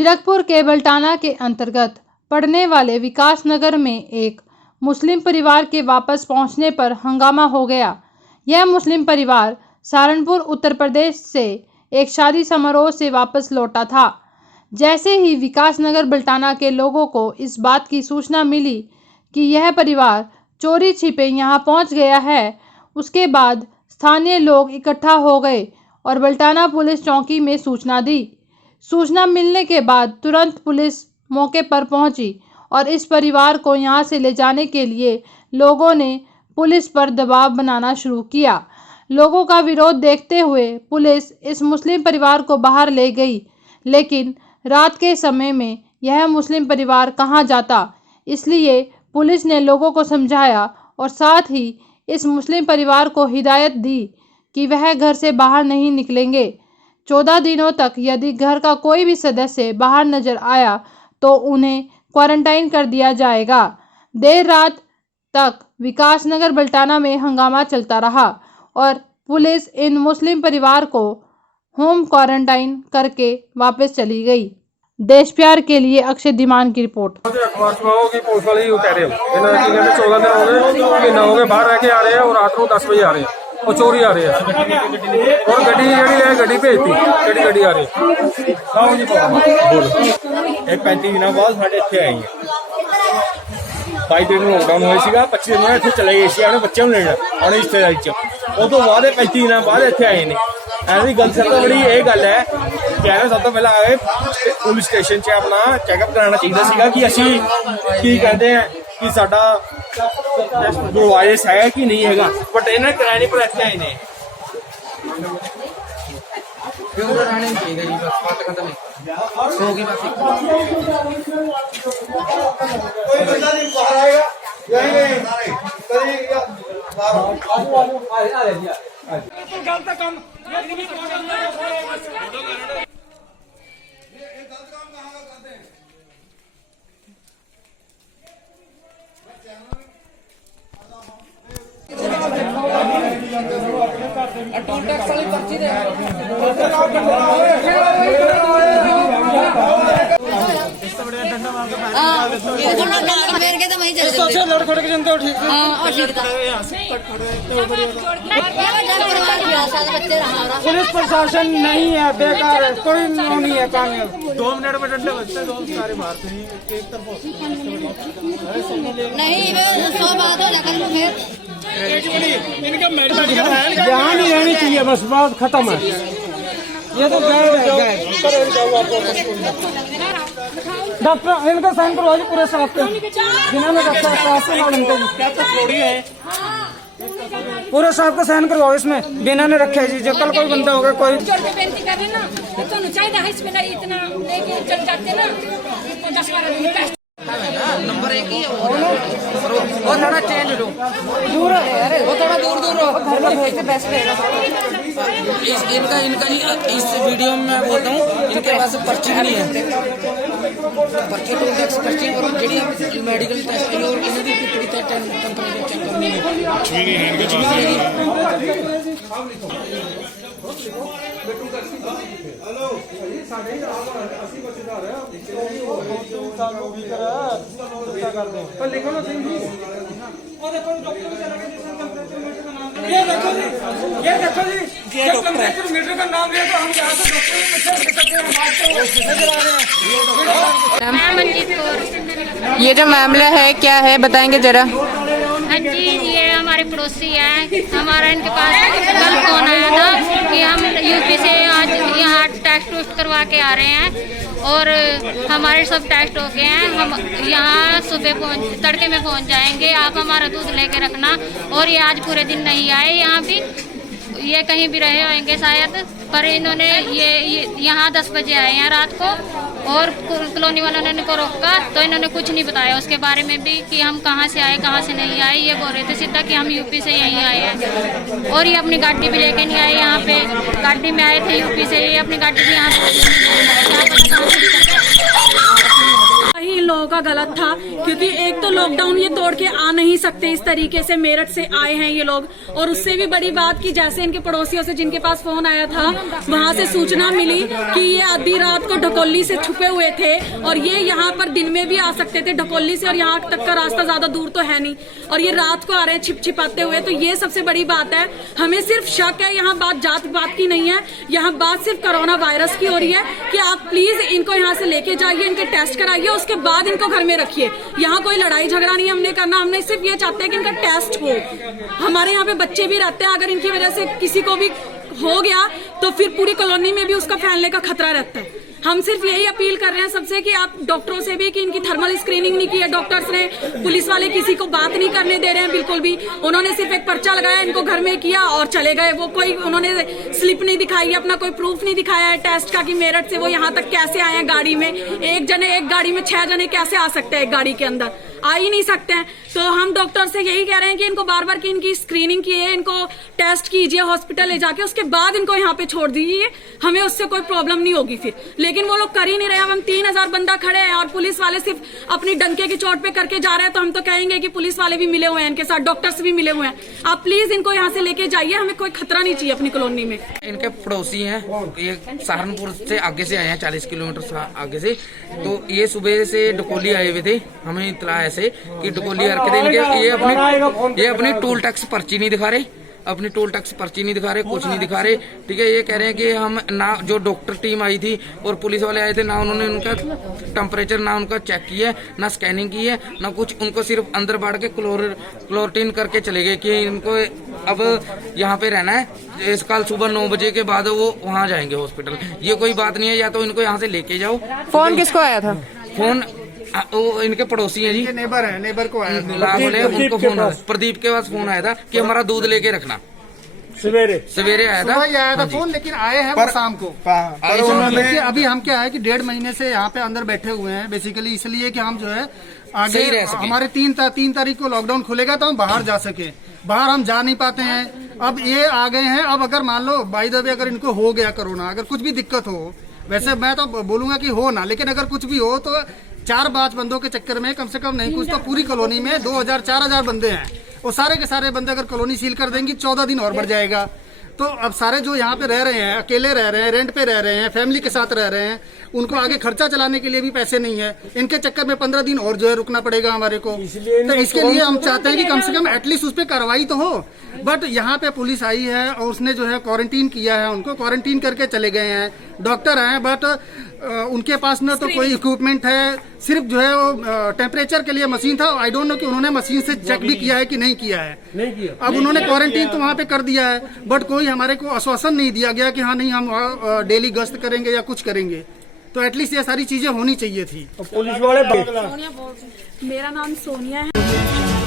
जीरकपुर के बल्टाना के अंतर्गत पड़ने वाले विकास नगर में एक मुस्लिम परिवार के वापस पहुंचने पर हंगामा हो गया। यह मुस्लिम परिवार सहारनपुर उत्तर प्रदेश से एक शादी समारोह से वापस लौटा था। जैसे ही विकास नगर बल्टाना के लोगों को इस बात की सूचना मिली कि यह परिवार चोरी छिपे यहां पहुंच गया है, उसके बाद स्थानीय लोग इकट्ठा हो गए और बल्टाना पुलिस चौकी में सूचना दी। सूचना मिलने के बाद तुरंत पुलिस मौके पर पहुंची और इस परिवार को यहां से ले जाने के लिए लोगों ने पुलिस पर दबाव बनाना शुरू किया। लोगों का विरोध देखते हुए पुलिस इस मुस्लिम परिवार को बाहर ले गई, लेकिन रात के समय में यह मुस्लिम परिवार कहां जाता, इसलिए पुलिस ने लोगों को समझाया और साथ ही इस मुस्लिम परिवार को हिदायत दी कि वह घर से बाहर नहीं निकलेंगे। 14 दिनों तक यदि घर का कोई भी सदस्य बाहर नजर आया तो उन्हें क्वारंटाइन कर दिया जाएगा। देर रात तक विकास नगर बल्टाना में हंगामा चलता रहा और पुलिस इन मुस्लिम परिवार को होम क्वारंटाइन करके वापस चली गई। देश प्यार के लिए अक्षय धीमान की रिपोर्ट। पुलिस वाले कह रहे हो 14 दिन हो गए, महीना हो गया बाहर रह के आ रहे हैं और रात को 10 बजे आ रहे हैं और चोरी आ रहे हैं और गड्डी जी गड्डी भेजती ਜਿਹੜੀ ਗੱਡੀ आ रही है जी बोलो। 35 ਦਿਨਾਂ ਬਾਅਦ ਸਾਡੇ ਇੱਥੇ ਆਏ ਆ। 22 ਦਿਨ ਨੂੰ ਲੋਕਡਾਊਨ ਹੋਇਆ ਸੀਗਾ, 25 ਦਿਨ ਇੱਥੇ ਚਲੇ ਗਏ ਸੀ ਆਪਣੇ ਬੱਚਿਆਂ ਨੂੰ ਲੈਣ ਆਪਣੇ ਰਿਸ਼ਤੇਦਾਰੀ ਚ। ਉਹ ਤੋਂ ਬਾਅਦ 35 ਦਿਨਾਂ ਬਾਅਦ ਇੱਥੇ ਆਏ ਨੇ। ਐਸੀ ਗੱਲ ਸਭ ਤੋਂ ਬੜੀ ਇਹ ਗੱਲ ਹੈ ਕਿ ਐਵੇਂ ਸਭ ਤੋਂ ਪਹਿਲਾਂ ਆਏ ਪੁਲਿਸ ਸਟੇਸ਼ਨ 'ਚ ਆਪਣਾ ਚੈੱਕਅਪ ਕਰਾਉਣਾ ਚਾਹੀਦਾ ਸੀਗਾ ਕਿ ਅਸੀਂ ਕੀ ਕਹਿੰਦੇ ਆ ਕਿ ਸਾਡਾ ਵਾਇਰਸ ਹੈਗਾ ਕਿ ਨਹੀਂ ਹੈਗਾ, ਬਟ ਇਹਨਾਂ ਕਰਾਇਆ ਨਹੀਂ, ਪਰ ਇੱਥੇ ਆਏ ਨੇ। रहने चाहिए जी, बस बात खत्म है होगी बस। कोई बंदा नहीं बाहर आएगा गलत काम टोल टैक्स वाली पर्ची दे पुलिस प्रशासन नहीं है, बेकार है, कोई नहीं है कामयाब। 2 मिनट में डंडे बजते, 2 सारे मारते हैं एक तरफ नहीं 100 बात हो जाकर इनका यहाँ नहीं रहनी चाहिए, बस बात खत्म है। ये तो डॉक्टर इनका साइन करवा जी पूरे स्टाफ के, जिन्होंने डॉक्टर स्टाफ से नाम पूरे स्टाफ का साइन करवाओ इसमें, बिना ने रखे जी। जो कल कोई बंदा होगा कोई बेनती कर ना तो चाहिए इसमें इतना लेके चल जाते ना 10-12 दिन नंबर 1 ही है वो थोड़ा चेंज लो दूर है, वो थोड़ा दूर रहो, घर में भेजते पैसे रहेगा। इनका जी इस वीडियो में मैं बोलता हूँ इनके पास पर्ची भी नहीं है, पर्ची टोल टैक्स पर्ची और जी मेडिकल टेस्ट और इन्हें भी कितनी कंपनी के चेक करनी लिखो ना सिंह जी। ये देखो जी, ये देखो जी, ये टेम्परेचर मीटर का नाम लिया तो हम यहाँ से डॉक्टर। ये जो मामला है क्या है बताएंगे जरा। हाँ जी, ये हमारे पड़ोसी हैं, हमारा इनके पास कल फोन आया था कि हम यूपी से आज यहाँ टेस्ट करवा के आ रहे हैं और हमारे सब टेस्ट हो गए हैं, हम यहाँ सुबह तड़के में पहुँच जाएंगे, आप हमारा दूध लेके रखना। और ये आज पूरे दिन नहीं आए, यहाँ भी ये कहीं भी रहे होंगे शायद, पर इन्होंने ये यहाँ 10 बजे आए हैं रात को और कॉलोनी वालों ने इनको रोका तो इन्होंने कुछ नहीं बताया उसके बारे में भी कि हम कहाँ से आए कहाँ से नहीं आए। ये बोल रहे थे सीधा कि हम यूपी से यहीं आए हैं और ये अपनी गाड़ी भी लेके नहीं आए, यहाँ पे गाड़ी में आए थे यूपी से, ये अपनी गाड़ी भी यहाँ ही इन लोगों का गलत था, क्योंकि एक तो लॉकडाउन ये तोड़ के आ नहीं सकते इस तरीके से, मेरठ से आए हैं ये लोग। और उससे भी बड़ी बात कि जैसे इनके पड़ोसियों से जिनके पास फोन आया था, वहां से सूचना मिली कि ये आधी रात को ढकोली से छुपे हुए थे और ये यहाँ पर दिन में भी आ सकते थे ढकोली से, और यहाँ तक का रास्ता ज्यादा दूर तो है नहीं, और ये रात को आ रहे हैं छिप छिपाते हुए। तो ये सबसे बड़ी बात है। हमें सिर्फ शक है, यहाँ बात जात बात की नहीं है, यहाँ बात सिर्फ कोरोना वायरस की हो रही है कि आप प्लीज इनको यहाँ से लेके जाइए, इनके टेस्ट कराइए, उसके बाद इनको घर में रखिए। यहाँ कोई लड़ाई झगड़ा नहीं हमने करना, हमने सिर्फ ये चाहते हैं कि इनका टेस्ट हो। हमारे यहाँ पे बच्चे भी रहते हैं, अगर इनकी वजह से किसी को भी हो गया तो फिर पूरी कॉलोनी में भी उसका फैलने का खतरा रहता है। हम सिर्फ यही अपील कर रहे हैं सबसे कि आप डॉक्टरों से भी कि इनकी थर्मल स्क्रीनिंग नहीं की है डॉक्टर्स ने, पुलिस वाले किसी को बात नहीं करने दे रहे हैं बिल्कुल भी। उन्होंने सिर्फ एक पर्चा लगाया, इनको घर में किया और चले गए। वो कोई उन्होंने स्लिप नहीं दिखाई, अपना कोई प्रूफ नहीं दिखाया है टेस्ट का कि मेरठ से वो यहाँ तक कैसे आए हैं गाड़ी में। एक गाड़ी में 6 जने कैसे आ सकते हैं एक गाड़ी के अंदर, आ ही नहीं सकते हैं। तो हम डॉक्टर से यही कह रहे हैं कि इनको बार बार की इनकी स्क्रीनिंग कीजिए, इनको टेस्ट कीजिए हॉस्पिटल ले जाके, उसके बाद इनको यहाँ पे छोड़ दीजिए, हमें उससे कोई प्रॉब्लम नहीं होगी फिर। लेकिन वो लोग कर ही नहीं रहे। अब हम 3000 बंदा खड़े हैं और पुलिस वाले सिर्फ अपनी डंके की चोट पे करके जा रहे हैं, तो हम तो कहेंगे कि पुलिस वाले भी मिले हुए हैं इनके साथ, डॉक्टर्स भी मिले हुए हैं। आप प्लीज इनको यहाँ से लेके जाइए, हमें कोई खतरा नहीं चाहिए अपनी कॉलोनी में। इनके पड़ोसी हैं, ये सहारनपुर से आगे से आए हैं, 40 किलोमीटर आगे से। तो ये सुबह से डकोली आए हुए थे, हमें इतला ऐसे कि डकोली हरकत इनके, ये अपनी टोल टैक्स पर्ची नहीं दिखा रहे, अपनी टोल टैक्स पर्ची नहीं दिखा रहे, कुछ नहीं दिखा रहे। ठीक है, ये कह रहे हैं कि हम ना, जो डॉक्टर टीम आई थी और पुलिस वाले आए थे, ना उन्होंने उनका टेम्परेचर ना उनका चेक किया, ना स्कैनिंग की है, ना कुछ। उनको सिर्फ अंदर बाढ़ के क्लोरीन करके चले गए कि इनको अब यहाँ पे रहना है, इस कल सुबह 9 बजे के बाद वो वहाँ जाएंगे हॉस्पिटल। ये कोई बात नहीं है, या तो इनको यहाँ से लेके जाओ। फोन किसको आया था? फोन वो इनके पड़ोसी हैं जी, नेबर है, नेबर को आया था, उनको फोन आया, प्रदीप के पास फोन आया था कि हमारा दूध लेके रखना। सवेरे आया था फोन, लेकिन आए हैं वो शाम को। देखिए अभी हम क्या है कि 1.5 महीने से यहाँ पे अंदर बैठे हुए हैं बेसिकली, इसलिए कि हम जो है आगे हमारे 3 तारीख को लॉकडाउन खुलेगा तो हम बाहर जा सके। बाहर हम जा नहीं पाते हैं। अब ये आ गए हैं, अब अगर मान लो बाय द वे अगर इनको हो गया कोरोना, अगर कुछ भी दिक्कत हो, वैसे मैं तो बोलूंगा कि हो ना, लेकिन अगर कुछ भी हो तो 4-5 बंदों के चक्कर में कम से कम नहीं कुछ तो पूरी कॉलोनी में 2000-4000 बंदे हैं, वो सारे के सारे बंदे अगर कॉलोनी सील कर देंगे 14 दिन और बढ़ जाएगा। तो अब सारे जो यहाँ पे रह रहे हैं, अकेले रह रहे हैं, रेंट पे रह रहे हैं, फैमिली के साथ रह रहे हैं, उनको आगे खर्चा चलाने के लिए भी पैसे नहीं है। इनके चक्कर में 15 दिन और जो है रुकना पड़ेगा हमारे को। तो इसके लिए हम चाहते हैं कि कम से कम एटलीस्ट उस पर कार्रवाई तो हो। बट यहाँ पे पुलिस आई है और उसने जो है क्वारंटीन किया है, उनको क्वारंटीन करके चले गए हैं। डॉक्टर हैं बट उनके पास न तो कोई इक्विपमेंट है, सिर्फ जो है वो टेम्परेचर के लिए मशीन था। आई डोंट नो कि उन्होंने मशीन से चेक भी किया है कि नहीं किया है। अब उन्होंने क्वारंटीन तो वहाँ पे कर दिया है, बट कोई हमारे को आश्वासन नहीं दिया गया कि हाँ नहीं हम डेली गश्त करेंगे या कुछ करेंगे। तो एटलीस्ट ये सारी चीजें होनी चाहिए थी। मेरा नाम सोनिया है।